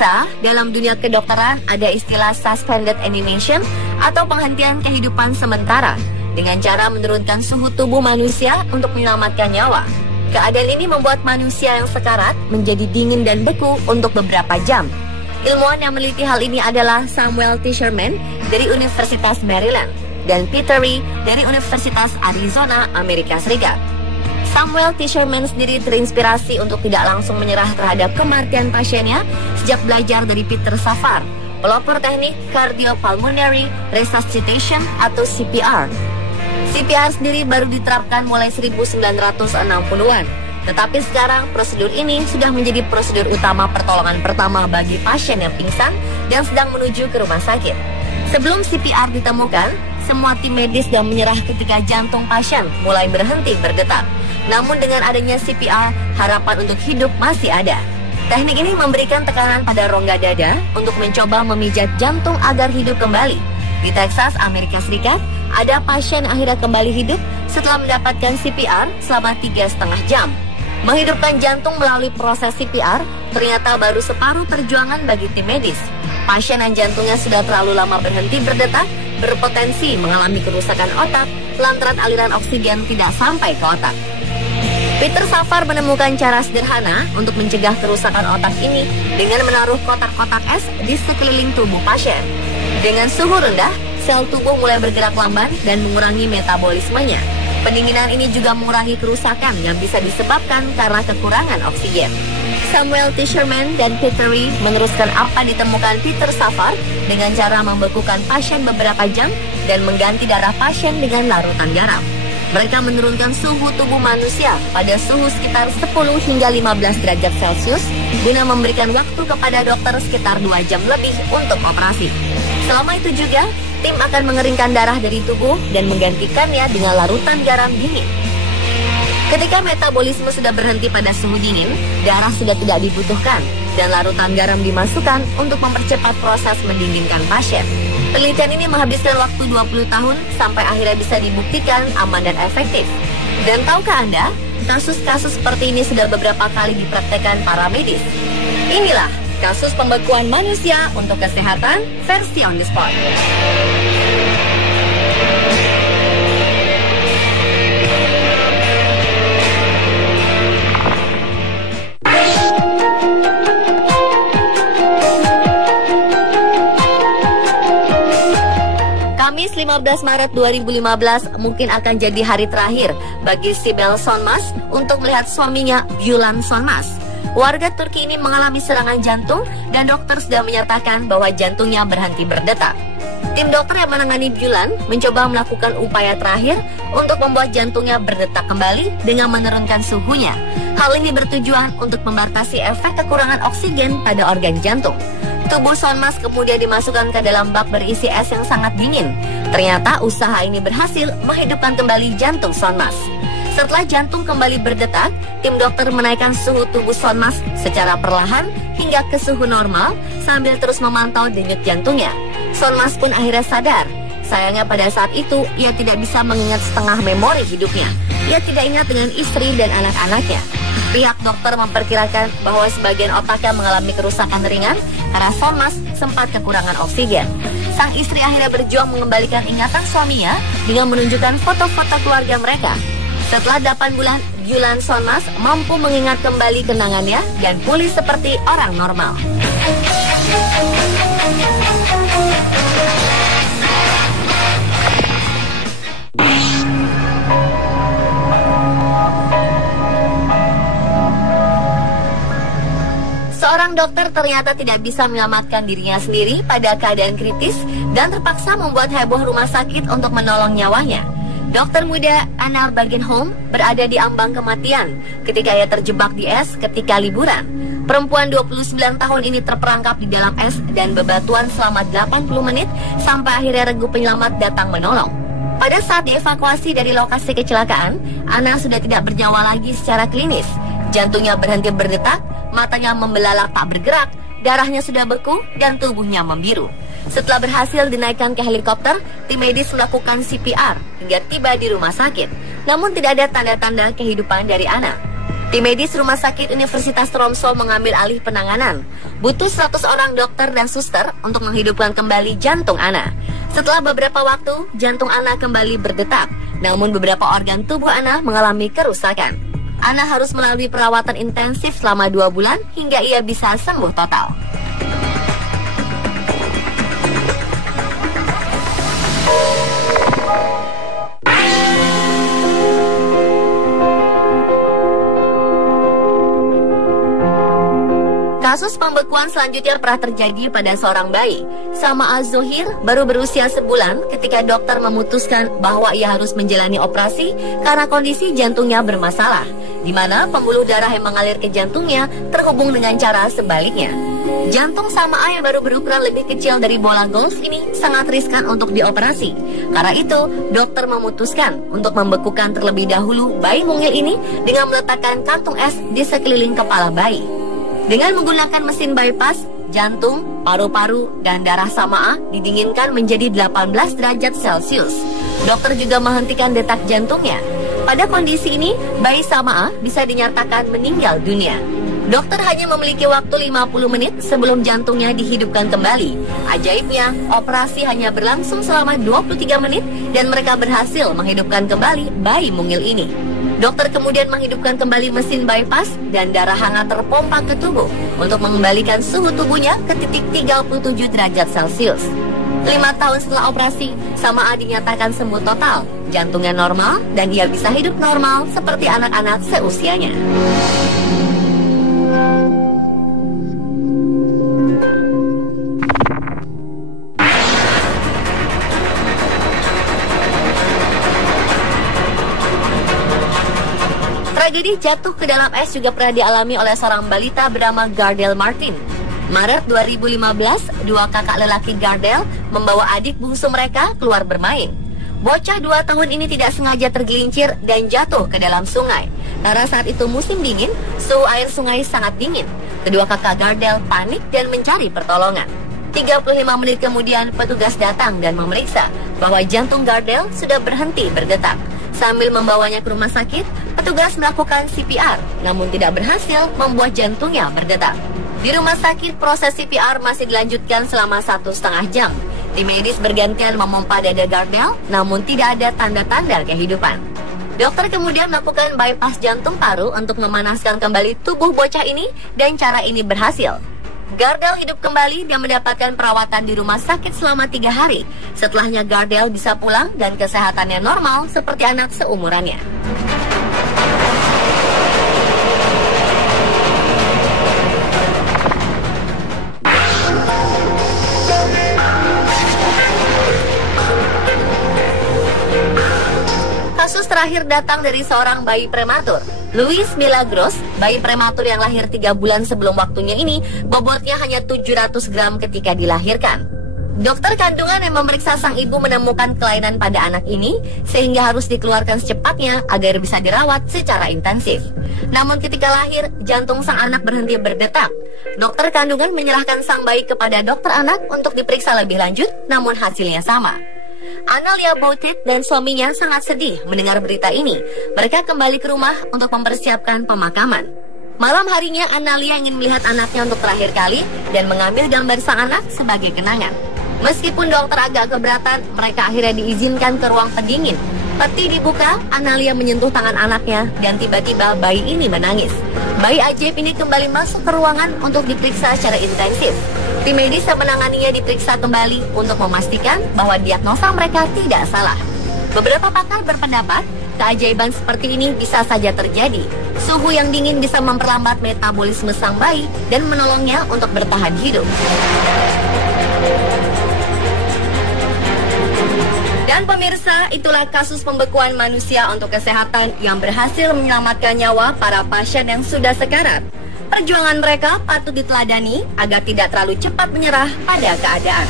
Pemirsa, dalam dunia kedokteran ada istilah suspended animation atau penghentian kehidupan sementara dengan cara menurunkan suhu tubuh manusia untuk menyelamatkan nyawa. Keadaan ini membuat manusia yang sekarat menjadi dingin dan beku untuk beberapa jam. Ilmuwan yang meneliti hal ini adalah Samuel Tischerman dari Universitas Maryland dan Peter Ree dari Universitas Arizona, Amerika Serikat. Samuel Tischerman sendiri terinspirasi untuk tidak langsung menyerah terhadap kematian pasiennya sejak belajar dari Peter Safar, pelopor teknik cardiopulmonary resuscitation atau CPR. CPR sendiri baru diterapkan mulai 1960-an, tetapi sekarang prosedur ini sudah menjadi prosedur utama pertolongan pertama bagi pasien yang pingsan dan sedang menuju ke rumah sakit. Sebelum CPR ditemukan, semua tim medis sudah menyerah ketika jantung pasien mulai berhenti berdetak. Namun dengan adanya CPR, harapan untuk hidup masih ada. Teknik ini memberikan tekanan pada rongga dada untuk mencoba memijat jantung agar hidup kembali. Di Texas, Amerika Serikat, ada pasien akhirnya kembali hidup setelah mendapatkan CPR selama 3,5 jam. Menghidupkan jantung melalui proses CPR ternyata baru separuh perjuangan bagi tim medis. Pasien yang jantungnya sudah terlalu lama berhenti berdetak berpotensi mengalami kerusakan otak lantaran aliran oksigen tidak sampai ke otak. Peter Safar menemukan cara sederhana untuk mencegah kerusakan otak ini dengan menaruh kotak-kotak es di sekeliling tubuh pasien. Dengan suhu rendah, sel tubuh mulai bergerak lamban dan mengurangi metabolismenya. Pendinginan ini juga mengurangi kerusakan yang bisa disebabkan karena kekurangan oksigen. Samuel Tischerman dan Peter Ree meneruskan apa ditemukan Peter Safar dengan cara membekukan pasien beberapa jam dan mengganti darah pasien dengan larutan garam. Mereka menurunkan suhu tubuh manusia pada suhu sekitar 10 hingga 15 derajat Celcius guna memberikan waktu kepada dokter sekitar 2 jam lebih untuk operasi. Selama itu juga, tim akan mengeringkan darah dari tubuh dan menggantikannya dengan larutan garam dingin. Ketika metabolisme sudah berhenti pada suhu dingin, darah sudah tidak dibutuhkan dan larutan garam dimasukkan untuk mempercepat proses mendinginkan pasien. Penelitian ini menghabiskan waktu 20 tahun sampai akhirnya bisa dibuktikan aman dan efektif. Dan tahukah Anda, kasus-kasus seperti ini sudah beberapa kali dipraktekkan para medis. Inilah kasus pembekuan manusia untuk kesehatan versi on the spot. Kamis 15 Maret 2015 mungkin akan jadi hari terakhir bagi Sibel Sonmaz untuk melihat suaminya Bülent Sonmaz. Warga Turki ini mengalami serangan jantung dan dokter sudah menyatakan bahwa jantungnya berhenti berdetak. Tim dokter yang menangani Bülent mencoba melakukan upaya terakhir untuk membuat jantungnya berdetak kembali dengan menurunkan suhunya. Hal ini bertujuan untuk membatasi efek kekurangan oksigen pada organ jantung. Tubuh Sonmaz kemudian dimasukkan ke dalam bak berisi es yang sangat dingin. Ternyata usaha ini berhasil menghidupkan kembali jantung Sonmaz. Setelah jantung kembali berdetak, tim dokter menaikkan suhu tubuh Sonmaz secara perlahan hingga ke suhu normal sambil terus memantau denyut jantungnya. Sonmaz pun akhirnya sadar. Sayangnya pada saat itu, ia tidak bisa mengingat setengah memori hidupnya. Ia tidak ingat dengan istri dan anak-anaknya. Pihak dokter memperkirakan bahwa sebagian otaknya mengalami kerusakan ringan karena Sonmaz sempat kekurangan oksigen. Sang istri akhirnya berjuang mengembalikan ingatan suaminya dengan menunjukkan foto-foto keluarga mereka. Setelah 8 bulan, Bülent Sonmaz mampu mengingat kembali kenangannya dan pulih seperti orang normal. Seorang dokter ternyata tidak bisa menyelamatkan dirinya sendiri pada keadaan kritis dan terpaksa membuat heboh rumah sakit untuk menolong nyawanya. Dokter muda Anna Bagenholm berada di ambang kematian ketika ia terjebak di es ketika liburan. Perempuan 29 tahun ini terperangkap di dalam es dan bebatuan selama 80 menit sampai akhirnya regu penyelamat datang menolong. Pada saat dievakuasi dari lokasi kecelakaan, Anna sudah tidak bernyawa lagi secara klinis. Jantungnya berhenti berdetak, matanya membelalak tak bergerak, darahnya sudah beku, dan tubuhnya membiru. Setelah berhasil dinaikkan ke helikopter, tim medis melakukan CPR hingga tiba di rumah sakit. Namun tidak ada tanda-tanda kehidupan dari Anna. Tim medis Rumah Sakit Universitas Tromsø mengambil alih penanganan. Butuh 100 orang dokter dan suster untuk menghidupkan kembali jantung Anna. Setelah beberapa waktu, jantung Anna kembali berdetak. Namun beberapa organ tubuh Anna mengalami kerusakan. Anna harus melalui perawatan intensif selama 2 bulan hingga ia bisa sembuh total. Kasus pembekuan selanjutnya pernah terjadi pada seorang bayi. Sama Az-Zohir baru berusia sebulan ketika dokter memutuskan bahwa ia harus menjalani operasi karena kondisi jantungnya bermasalah, di mana pembuluh darah yang mengalir ke jantungnya terhubung dengan cara sebaliknya. Jantung Sama yang baru berukuran lebih kecil dari bola golf ini sangat riskan untuk dioperasi. Karena itu, dokter memutuskan untuk membekukan terlebih dahulu bayi mungil ini dengan meletakkan kantung es di sekeliling kepala bayi. Dengan menggunakan mesin bypass, jantung, paru-paru, dan darah Sama didinginkan menjadi 18 derajat Celcius. Dokter juga menghentikan detak jantungnya. Pada kondisi ini, bayi Sama bisa dinyatakan meninggal dunia. Dokter hanya memiliki waktu 50 menit sebelum jantungnya dihidupkan kembali. Ajaibnya, operasi hanya berlangsung selama 23 menit dan mereka berhasil menghidupkan kembali bayi mungil ini. Dokter kemudian menghidupkan kembali mesin bypass dan darah hangat terpompa ke tubuh untuk mengembalikan suhu tubuhnya ke titik 37 derajat Celcius. 5 tahun setelah operasi, Sama dinyatakan sembuh total, jantungnya normal, dan ia bisa hidup normal seperti anak-anak seusianya. Tragedi jatuh ke dalam es juga pernah dialami oleh seorang balita bernama Gardel Martin. Maret 2015, 2 kakak lelaki Gardel membawa adik bungsu mereka keluar bermain. Bocah 2 tahun ini tidak sengaja tergelincir dan jatuh ke dalam sungai. Karena saat itu musim dingin, suhu air sungai sangat dingin. Kedua kakak Gardel panik dan mencari pertolongan. 35 menit kemudian, petugas datang dan memeriksa bahwa jantung Gardel sudah berhenti berdetak. Sambil membawanya ke rumah sakit, petugas melakukan CPR, namun tidak berhasil membuat jantungnya berdetak. Di rumah sakit, proses CPR masih dilanjutkan selama 1,5 jam. Tim medis bergantian memompa dada Gardel, namun tidak ada tanda-tanda kehidupan. Dokter kemudian melakukan bypass jantung paru untuk memanaskan kembali tubuh bocah ini, dan cara ini berhasil. Gardel hidup kembali dan mendapatkan perawatan di rumah sakit selama 3 hari. Setelahnya Gardel bisa pulang dan kesehatannya normal seperti anak seumurannya. Kasus terakhir datang dari seorang bayi prematur. Luis Milagros, bayi prematur yang lahir 3 bulan sebelum waktunya ini, bobotnya hanya 700 gram ketika dilahirkan. Dokter kandungan yang memeriksa sang ibu menemukan kelainan pada anak ini, sehingga harus dikeluarkan secepatnya agar bisa dirawat secara intensif. Namun ketika lahir, jantung sang anak berhenti berdetak. Dokter kandungan menyerahkan sang bayi kepada dokter anak untuk diperiksa lebih lanjut, namun hasilnya sama. Analia Boutet dan suaminya sangat sedih mendengar berita ini. Mereka kembali ke rumah untuk mempersiapkan pemakaman. Malam harinya, Analia ingin melihat anaknya untuk terakhir kali dan mengambil gambar sang anak sebagai kenangan. Meskipun dokter agak keberatan, mereka akhirnya diizinkan ke ruang pendingin. Peti dibuka, Analia menyentuh tangan anaknya, dan tiba-tiba bayi ini menangis. Bayi ajaib ini kembali masuk ke ruangan untuk diperiksa secara intensif. Tim medis yang menanganinya diperiksa kembali untuk memastikan bahwa diagnosa mereka tidak salah. Beberapa pakar berpendapat, keajaiban seperti ini bisa saja terjadi. Suhu yang dingin bisa memperlambat metabolisme sang bayi dan menolongnya untuk bertahan hidup. Dan pemirsa, itulah kasus pembekuan manusia untuk kesehatan yang berhasil menyelamatkan nyawa para pasien yang sudah sekarat. Perjuangan mereka patut diteladani agar tidak terlalu cepat menyerah pada keadaan.